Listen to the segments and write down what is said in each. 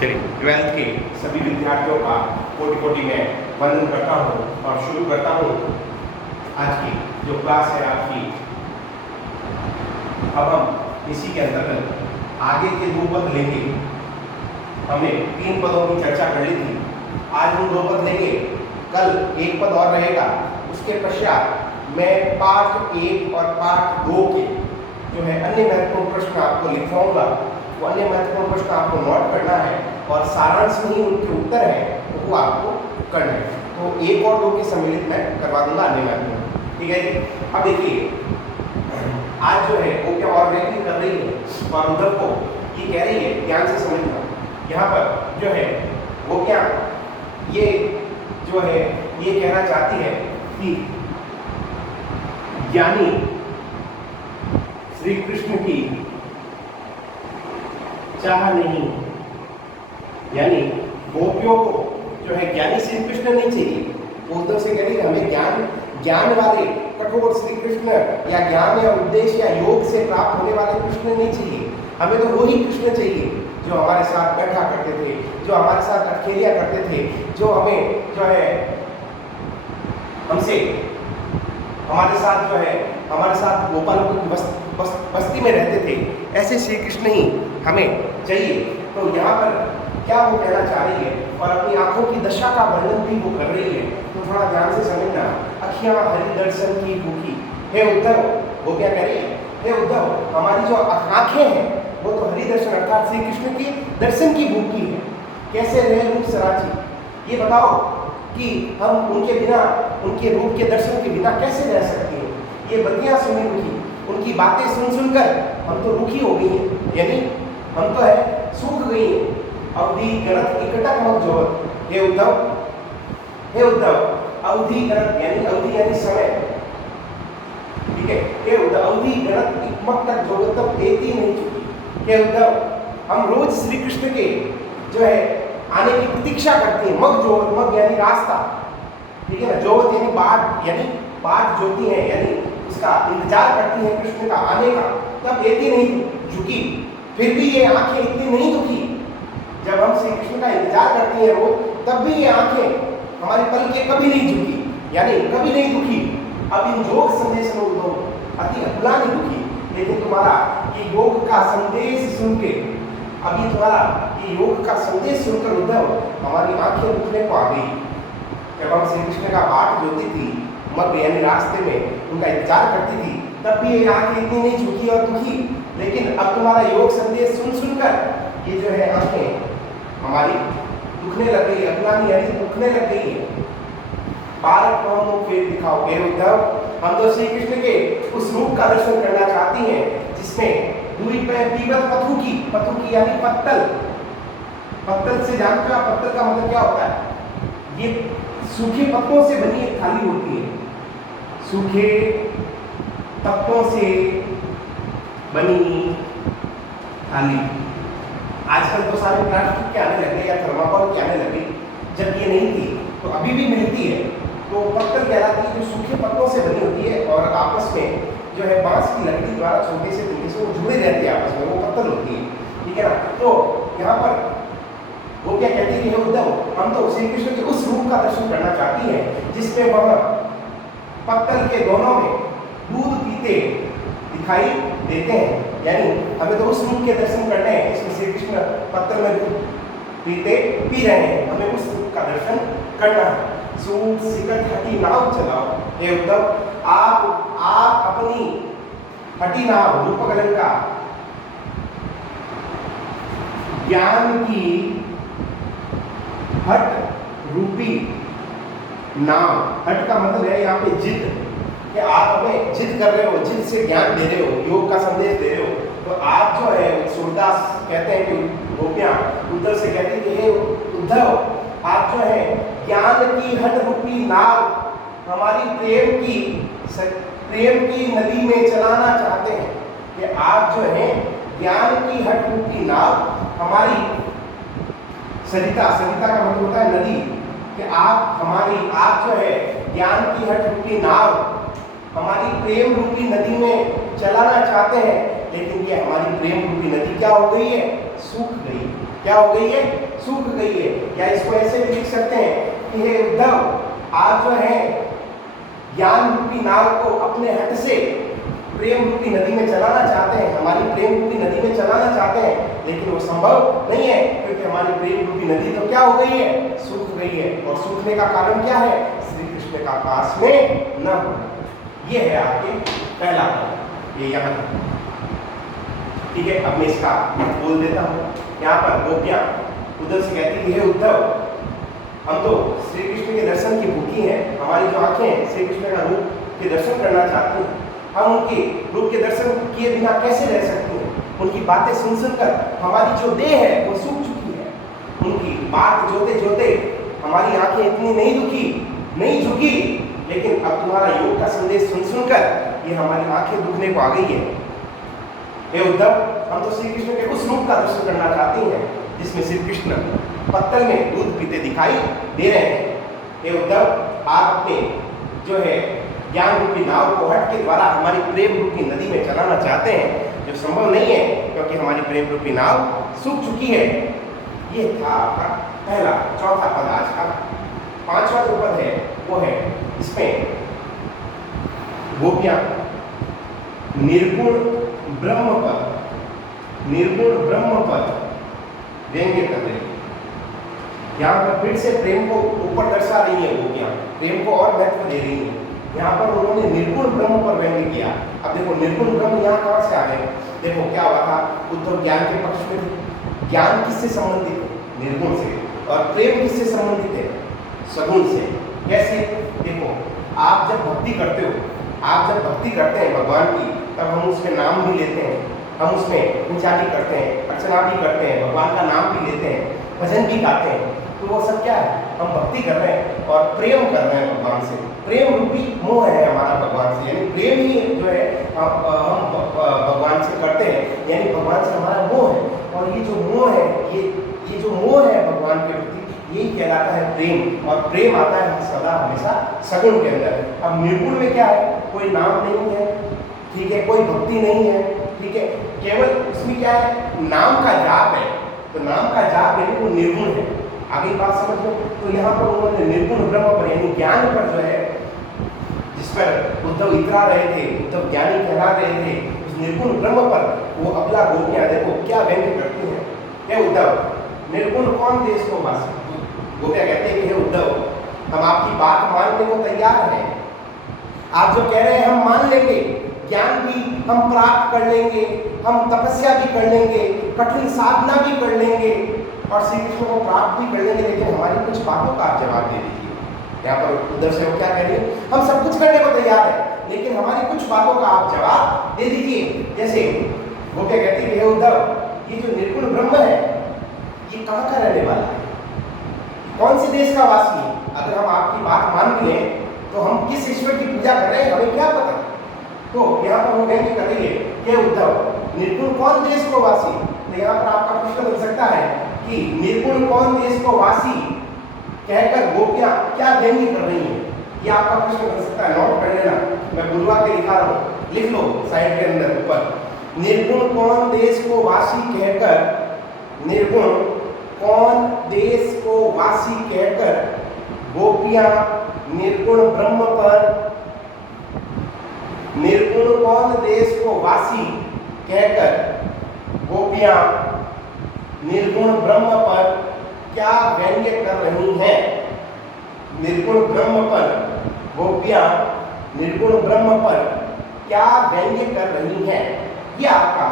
चलिए 12th के सभी विद्यार्थियों का कोटि कोटि में वंदन करता हूँ और शुरू करता हूँ आज की जो क्लास है आपकी। अब हम इसी के अंतर्गत आगे के 2 पद लेंगे। हमने 3 पदों की चर्चा कर ली थी, आज हम 2 पद लेंगे, कल 1 पद और रहेगा। उसके पश्चात मैं पाठ 1 और पाठ 2 के जो है अन्य महत्वपूर्ण प्रश्न आपको लिखवाऊंगा। वो अन्य महत्वपूर्ण प्रश्न आपको नोट करना है और सारांश में ही उनके उत्तर है वो आपको करना है। तो 1 और 2 के सम्मिलित मैं करवा दूंगा अन्य महत्वपूर्ण, ठीक है जी। अब देखिए आज जो है वो क्या ऑर्गेनाइजिंग कर रही है और उधर को ये कह रही है, ध्यान से समझना। यहाँ पर जो है वो क्या ये जो है ये कहना चाहती है कि ज्ञानी श्री कृष्ण की चाह नहीं, यानी गोपियों को जो है ज्ञानी श्री कृष्ण नहीं चाहिए। वो उद्धव से कह रही है हमें ज्ञान वाले कठोर श्री कृष्ण या ज्ञान या उद्देश्य या योग से प्राप्त होने वाले कृष्ण नहीं चाहिए। हमें तो वही कृष्ण चाहिए जो हमारे साथ बैठा करते थे, जो हमारे साथ अटखेलिया करते थे, जो हमें जो है हमसे हमारे साथ गोपालों की बस्ती में रहते थे, ऐसे श्री कृष्ण ही हमें चाहिए। तो यहाँ पर क्या वो कहना चाह रही है और अपनी आंखों की दशा का वर्णन भी वो कर रही है, तो थोड़ा ध्यान से समझना। अखियां हरि दर्शन की भूखी, हे उद्धव, वो क्या कह रही है, हे उद्धव हमारी जो आंखें हैं वो तो हरि दर्शन अर्थात श्री कृष्ण की दर्शन की भूखी है। कैसे रहे रूप सराची, ये बताओ कि हम उनके बिना, उनके रूप के दर्शन के बिना कैसे रह सकते हैं। ये बतियां सुनी रुखी, उनकी बातें सुन सुनकर हम तो रुखी हो गई हैं, यानी हम तो है सूख गई हैं। अवधि गणत इकटक मत जोवत, हे उद्धव अवधि गणत यानी अवधि यानी समय, ठीक है। हे उद्धव अवधि गणत इकमत तक जोवत तब देती नहीं चुकी। हे उद्धव हम रोज श्री कृष्ण के जो है आने की प्रतीक्षा करते हैं। मग जोवत, मग यानी रास्ता, ठीक है ना। जोवत यानी बाट जोती है, यानी उसका इंतजार करती है कृष्ण का आने का, तब देती नहीं झुकी। फिर भी ये आंखें इतनी नहीं दुखी। जब हम श्री कृष्ण का इंतजार करते हैं रोज, तब भी ये आंखें हमारी पलकें कभी नहीं झुकी, यानी कभी नहीं दुखी। अब इन योग संदेश में उद्धव अति अबला नहीं दुखी, लेकिन तुम्हारा ये योग का संदेश सुन के, अभी तुम्हारा ये योग का संदेश सुनकर उद्धव हमारी आंखें दुखने को आ गई। जब हम श्री कृष्ण का बाट जोती थी, मग यानी रास्ते में उनका इंतजार करती थी, तब भी ये आंखें इतनी नहीं झुकी और दुखी। लेकिन अब तुम्हारा योग संदेश सुन सुनकर ये जो है आंखें हमारी दुखने लग गई, अपनानी यानी दुखने लग गई है। बालक को हम फिर दिखाओ, हे उद्धव हम तो श्री कृष्ण के उस रूप का दर्शन करना चाहती हैं जिसमें दूरी पे पीवत पथु की यानी पत्तल से जानते हो, पत्तल का मतलब क्या होता है, ये सूखे पत्तों से बनी एक थाली होती है। सूखे पत्तों से बनी थाली। आजकल तो सारे प्लास्टिक के आने लगे या थर्माकोल के आने लगे, जब ये नहीं थी तो अभी भी मिलती है। तो पत्तल कहलाती है, जो सूखे पत्तों से बनी होती है और आपस में जो है बांस की लकड़ी द्वारा छोटे से डंडे से वो जुड़े रहते हैं आपस में, वो पत्तल होती है, ठीक है ना। तो यहाँ पर वो क्या कहती है, हे उद्धव हम तो श्री कृष्ण के उस रूप का दर्शन करना चाहती है जिसमें वह पत्तल के दोनों में दूध पीते दिखाई देते हैं। यानी हमें तो उस रूप के दर्शन करने हैं जिसमें श्री कृष्ण पत्तल में दूध पी रहे हैं, हमें उस रूप का दर्शन करना है। सूट सिकट हटी नाव चलाओ, हे उद्धव आप अपनी हटी नाव रूपकलंका ज्ञान की हट रूपी नाव, हट का मतलब है यहाँ पे जिद, कि आप हमें जिद कर रहे हो, जिद से ज्ञान दे रहे हो, योग का संदेश दे रहे हो। तो आप जो है सूरदास कहते हैं कि गोपियां उद्धव से कहती है कि हे उद्धव आप जो है ज्ञान की हट रूपी नाव हमारी प्रेम की नदी में चलाना चाहते हैं, कि आप जो है ज्ञान की हट रूपी नाव हमारी सरिता का मतलब होता है नदी, कि आप जो है ज्ञान की हट रूपी नाव हमारी प्रेम रूपी नदी में चलाना चाहते हैं। लेकिन ये हमारी प्रेम रूपी नदी क्या हो गई है, सूख गई। क्या हो गई है? सूख गई है। या इसको ऐसे भी लिख सकते हैं कि हे उद्धव, आप जो है ज्ञान रूपी नाव को अपने हट से प्रेम रूपी नदी में चलाना चाहते हैं, हमारी प्रेम रूपी नदी में चलाना चाहते हैं, लेकिन वो संभव नहीं है, क्योंकि हमारी प्रेम रूपी नदी तो क्या हो गई है? सूख गई है। और सूखने का कारण क्या है? श्री कृष्ण का पास में न हो। ये है आपके पहला पद, ये यहाँ ठीक है। अब मैं इसका बोल देता हूँ। यहाँ पर गोपियाँ उद्धव से कहती है, हे उद्धव, हम तो श्री कृष्ण के दर्शन की भूखी हैं, हमारी जो आंखें श्री कृष्ण का रूप के दर्शन करना चाहती हैं, हम उनके रूप के दर्शन किए बिना कैसे रह सकते हैं? उनकी बातें सुन सुनकर हमारी जो देह है वो सूख चुकी है। उनकी बात जोते जोते हमारी आंखें इतनी नहीं झुकी, लेकिन अब तुम्हारा योग का संदेश सुन सुनकर ये हमारी आंखें दुखने को आ गई है। हे उद्धव, हम तो श्री कृष्ण के उस रूप का दर्शन करना चाहते हैं जिसमें श्री कृष्ण पत्तल में दूध पीते दिखाई दे रहे हैं। हे उद्धव, आप अपने जो है ज्ञान रूपी नाव को हट के द्वारा हमारी प्रेम रूपी नदी में चलाना चाहते हैं, जो संभव नहीं है, क्योंकि हमारी प्रेम रूपी नाव सूख चुकी है। ये था आपका पहला, चौथा पद आज का। पांचवा जो पद है वो है, इसमें गोपियां निर्गुण ब्रह्म पद व्यंग्य कर रही है। यहाँ पर फिर से प्रेम को ऊपर दर्शा रही है गोपियां, प्रेम को और महत्व दे रही है। यहाँ पर उन्होंने निर्गुण ब्रह्म पर व्यंग्य किया। अब देखो निर्गुण ब्रह्म यहाँ कहाँ से आ गए? देखो क्या हुआ था, उद्धव ज्ञान के पक्ष में थे। ज्ञान किससे संबंधित है? निर्गुण से। और प्रेम किससे संबंधित है? सगुण से। कैसे? देखो, आप जब भक्ति करते हैं भगवान की, तब हम उसमें नाम भी लेते हैं, हम उसमें पूजा भी करते हैं, अर्चना भी करते हैं, भगवान का नाम भी लेते हैं, भजन भी गाते हैं। तो वो सब क्या है? हम भक्ति कर रहे हैं और प्रेम कर रहे हैं भगवान से। प्रेम रूपी मोह है हमारा भगवान से, यानी प्रेम ही जो है हम भगवान से करते हैं, यानी भगवान से हमारा मोह है। और ये जो मोह है, ये जो मोह है भगवान के प्रति, यही कहलाता है प्रेम। और प्रेम आता है सदा हमेशा सगुण के अंदर। अब निर्गुण में क्या है? कोई नाम नहीं है, ठीक है, कोई भक्ति नहीं है, ठीक है, केवल उसमें क्या है? नाम का जाप है। तो नाम का जाप यानी वो निर्गुण है। आगे बात समझ लो। तो यहाँ पर उन्होंने निर्गुण ब्रह्म पर यानी ज्ञान पर जो है, जिस पर उद्धव इतरा रहे थे, उद्धव ज्ञानी कहला रहे थे, उस निर्गुण ब्रह्म पर वो अबला गोपियां देखो क्या व्यंग्य करती हैं। हे उद्धव, निर्गुण कौन देश को वासी? गोपियां कहते हैं कि हे उद्धव, हम आपकी बात मानने को तैयार हैं। आप जो कह रहे हैं हम मान लेंगे, ज्ञान भी हम प्राप्त कर लेंगे, हम तपस्या भी कर लेंगे, कठिन साधना भी कर लेंगे और श्री कृष्ण को प्राप्त भी कर लेंगे, लेकिन हमारी कुछ बातों का आप जवाब दे दीजिए। यहाँ पर उद्धव से वो क्या कह रही है? हम सब कुछ करने को तैयार है, लेकिन हमारी कुछ बातों का आप जवाब दे दीजिए। जैसे वो क्या कहती है, हे उद्धव, ये जो निर्गुण ब्रह्म है, ये कहाँ का रहने वाला है? कौन से देश का वासी है? अगर हम आपकी बात मान भी लें तो हम किस ईश्वर की पूजा कर रहे हैं हमें क्या पता? तो यहाँ पर वो व्यंग्य कर रही है कि उद्धव, निर्गुण कौन देश को वासी? तो यहाँ पर आपका प्रश्न बन सकता है कि निर्गुण कौन देश को वासी कहकर गोपियां क्या व्यंग्य कर रही हैं? ये आपका प्रश्न बन सकता है, नोट कर लेना, मैं बुलवा के लिखा रहा हूँ, लिख लो साइड के अंदर ऊपर। निर्गुण कौन देश को वासी कहकर, निर्गुण कौन देश को वासी कहकर गोपियां निर्गुण ब्रह्म पर, निर्गुण कौन देश को वासी कहकर गोपियां निर्गुण ब्रह्म पर क्या व्यंग्य कर रही हैं? निर्गुण ब्रह्म पर गोपियां निर्गुण ब्रह्म पर क्या व्यंग्य कर रही हैं? ये आपका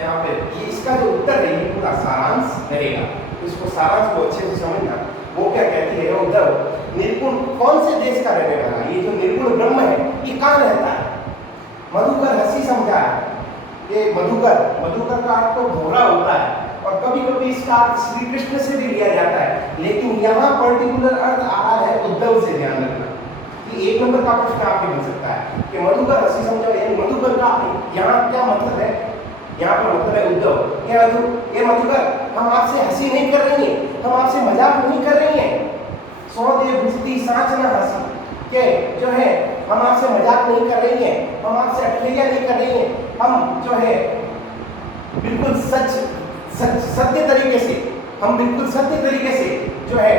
यहाँ पे ये इसका जो उत्तर है ये पूरा सारांश रहेगा। इसको सारांश को अच्छे से समझना। वो क्या कहती है, उद्धव, निर्गुण कौन से देश का रहने वाला? ये जो निर्गुण ब्रह्म है ये कहाँ रहता है? मधुकर हंसी समझा है। ये मधुकर का अर्थ तो भौरा होता है और कभी कभी इसका अर्थ श्री कृष्ण से भी लिया जाता है, लेकिन यहाँ पर्टिकुलर अर्थ आ रहा है उद्धव से। ध्यान रखना कि एक नंबर का प्रश्न आपके बन सकता है कि मधुकर हंसी समझो, यानी मधुकर का यहाँ क्या मतलब है? यहाँ पर मतलब है उद्धव, ये मधुकर, हम आपसे हंसी नहीं कर रही हैं, हम आपसे मजाक नहीं कर रही हैं। सौ दे बुझती सांच ना हंसी, के जो है हम आपसे मजाक नहीं कर रही हैं, हम आपसे अठेलिया नहीं कर रही हैं, हम जो है बिल्कुल सत्य तरीके से, हम बिल्कुल सत्य तरीके से जो है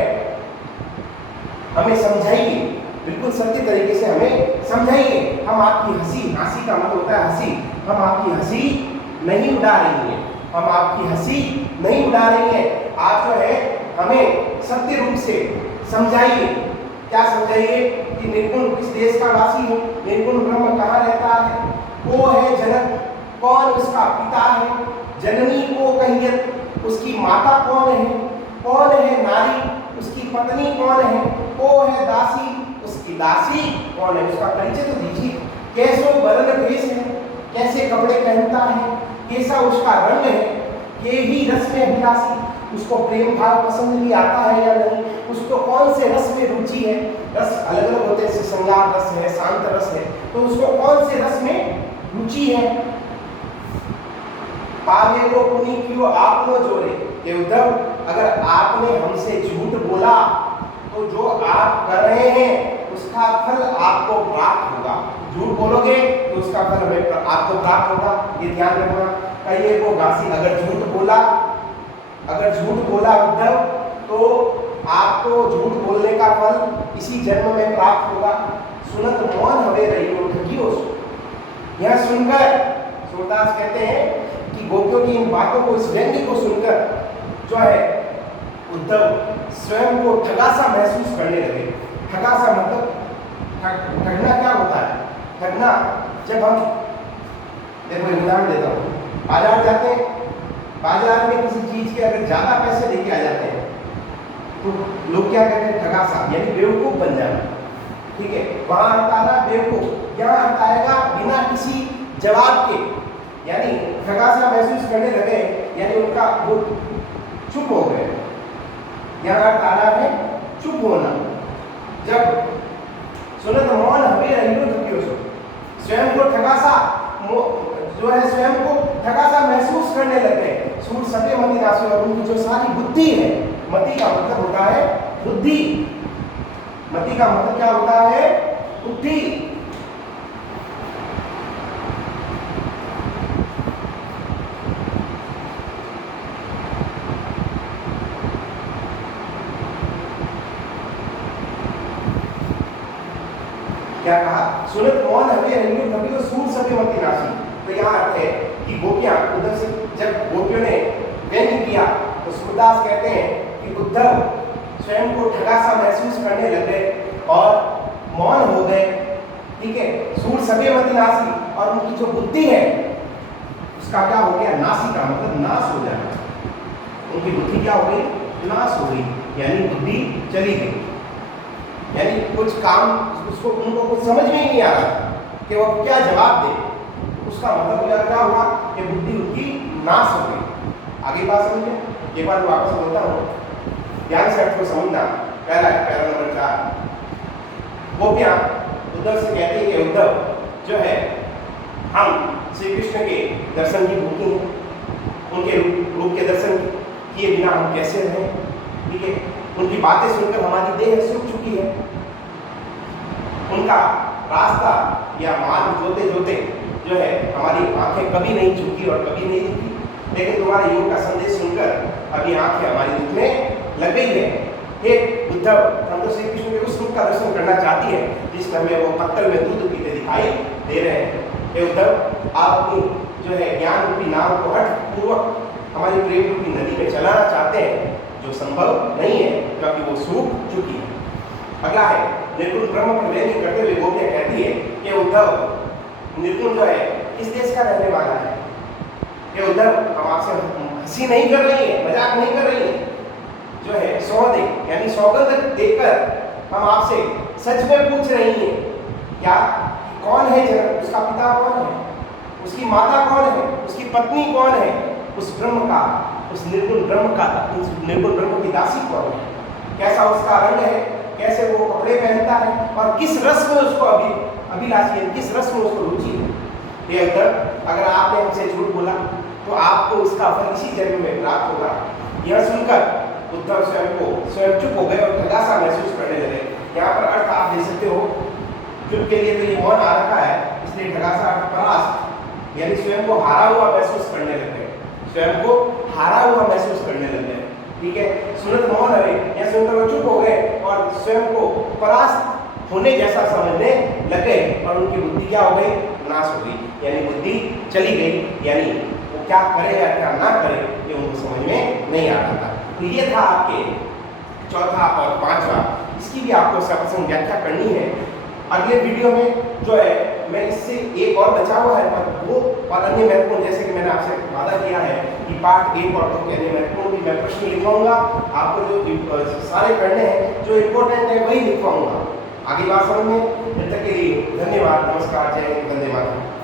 हमें समझाइए, बिल्कुल सत्य तरीके से हमें समझाइए। हम आपकी हंसी का मतलब होता है हंसी, हम आपकी हंसी नहीं उड़ा रही हैं, हम आपकी हंसी नहीं उड़ा रही हैं। आप जो है हमें सत्य रूप से समझाइए। क्या समझाइए कि निर्गुण किस देश का वासी है, निर्गुण ब्रह्म कहाँ रहता है, वो है जनक, कौन उसका पिता है, जननी को कहिए, उसकी माता कौन है नारी, उसकी पत्नी कौन है, वो है दासी, उसकी दासी कौन है, उसका परिचय तो दीजिए। कैसो वर्ण भेष है, कैसे कपड़े पहनता है, कैसा उसका रंग है, ये ही रस में अभिलाषी, उसको प्रेम भाव पसंद भी आता है या नहीं, उसको कौन से रस में रुचि है। रस अलग अलग होते हैं, जैसे श्रृंगार रस है, शांत रस है, तो उसको कौन से रस में रुचि है। पावे को पुनि क्यों आपनो जोड़े, कि उद्धव अगर आपने हमसे झूठ बोला तो जो आप कर रहे हैं उसका फल आपको प्राप्त होगा। झूठ बोलोगे तो उसका फल हमें आपको प्राप्त होगा, ये ध्यान रखना। कहिए को घासी, अगर झूठ बोला उद्धव तो आपको झूठ बोलने का फल इसी जन्म में प्राप्त होगा। सुनत मौन हवे रही हो ठगियो। यह सुनकर सूरदास कहते हैं कि गोपियों की इन बातों को, इस व्यंग्य को सुनकर जो है उद्धव स्वयं को ठगा सा महसूस करने लगे। ठगा सा मतलब ठगना क्या होता है? ठगना जब हम, देखो उदाहरण देता हूँ, बाजार जाते हैं, बाजार में किसी चीज के अगर ज्यादा पैसे लेके आ जाते हैं तो लोग क्या कहते हैं? ठगा सा, यानी बेवकूफ बन जाना। ठीक है, वहां हटाना बेवकूफ, यहाँ हटाएगा बिना किसी जवाब के, यानी ठगा सा महसूस करने लगे, यानी उनका वो चुप हो गए। यहाँ तारा है चुप होना। जब सुनत मौन हमें रहियो दुखियो सो, स्वयं को ठगा सा जो है स्वयं को ठगा सा महसूस करने लगे। सूर सत्य मति नासो, और उनकी जो सारी बुद्धि है, मति का मतलब होता है बुद्धि, मति का मतलब क्या होता है? बुद्धि। क्या कहा? सुनत मौन हमें रहियो दुखियो सूर सत्य मति नासो। तो यहाँ अर्थ है कि गोपियां उद्धव से, जब गोपियों ने व्यंग्य किया तो सूरदास कहते हैं कि उद्धव स्वयं को ठगा सा महसूस करने लगे और मौन हो गए। ठीक है, सूर सभे मति नासी, और उनकी जो बुद्धि है उसका क्या हो गया? नासी का मतलब नाश हो जाना। उनकी बुद्धि क्या हो गई? नाश हो गई, यानी बुद्धि चली गई, यानी कुछ काम उसको उनको कुछ समझ में ही नहीं आ रहा कि वो क्या जवाब दे। उसका मतलब क्या हुआ कि बुद्धि उनकी नाश हो गई। आगे बात समझिए, एक बार वापस बोलता हूँ, ध्यान से अर्थ को समझना। पैरा नंबर 4, गोपियां उद्धव से कहती है कि उद्धव जो है, हम श्री कृष्ण के दर्शन की भूखी हैं, उनके रूप के दर्शन किए बिना हम कैसे रहें? ठीक है, उनकी बातें सुनकर हमारी देह सूख चुकी है, उनका रास्ता या मार्ग जोते जोते जो है हमारी आंखें कभी नहीं झुकी और कभी नहीं रुकी, लेकिन तुम्हारे योग का संदेश सुनकर अभी आंखें हमारी दुख में लग गई है। हे उद्धव, हम तो श्री कृष्ण के उस रूप का दर्शन करना चाहती है जिसमें हमें वो पत्तल में दूध पीते दिखाई दे रहे हैं। हे उद्धव, आप अपनी जो है ज्ञान रूपी नाव को हठ पूर्वक हमारी प्रेम रूपी नदी में चलाना चाहते हैं, जो संभव नहीं है क्योंकि वो सूख चुकी है। अगला है निर्गुण ब्रह्म पर व्यंग्य करते हुए गोपियां कहती है कि उद्धव, निर्गुण जो है किस देश का रहने वाला है? कि उद्धव, हम आपसे हंसी नहीं कर रही है, मजाक नहीं कर रही है, जो है सौदे यानी सौगंध देकर हम आपसे सच में पूछ रही हैं क्या कौन है जनक, उसका पिता कौन है, उसकी माता कौन है, उसकी पत्नी कौन है, उस ब्रह्म का, उस निर्गुण ब्रह्म का, उस निर्गुण ब्रह्म की दासी कौन है, कैसा उसका रंग है, कैसे वो कपड़े पहनता है और किस रस में उसको अभिलाषी है, किस रस में उसको रुचि है। ये उद्धव, अगर आपने हमसे झूठ बोला तो आपको उसका फल इसी जन्म में प्राप्त होगा। यह सुनकर उद्धव स्वयं चुप हो गए और ठगा सा महसूस करने लगे। यहाँ पर अर्थ आप दे सकते हो, चुप के लिए तो ये मौन आ रखा है, इसलिए ठगा सा अर्थ परास्त, यानी स्वयं को हारा हुआ महसूस करने लगे। स्वयं को हारा हुआ महसूस करने लग गए। ठीक है, सुनत मौन रहे या सुनकर चुप हो गए और स्वयं को परास्त होने जैसा समझने लग गए और उनकी बुद्धि क्या हो गई, नाश हो गई, यानी बुद्धि चली गई, यानी वो क्या करे या क्या ना करे ये उनको समझ में नहीं आता था। तो ये था आपके चौथा और पांचवा, इसकी भी आपको सपसंग व्याख्या करनी है। अगले वीडियो में जो है मैं इससे एक और बचा हुआ है पर वो और अन्य महत्वपूर्ण, जैसे कि मैंने आपसे वादा किया है कि पार्ट 1 और 2 के अन्य महत्वपूर्ण भी मैं प्रश्न लिखवाऊंगा, आपको जो सारे करने हैं जो इम्पोर्टेंट है वही लिखवाऊंगा। आगे बात समझ में, तब तक के लिए धन्यवाद, नमस्कार, जय हिंद, वंदे मातरम।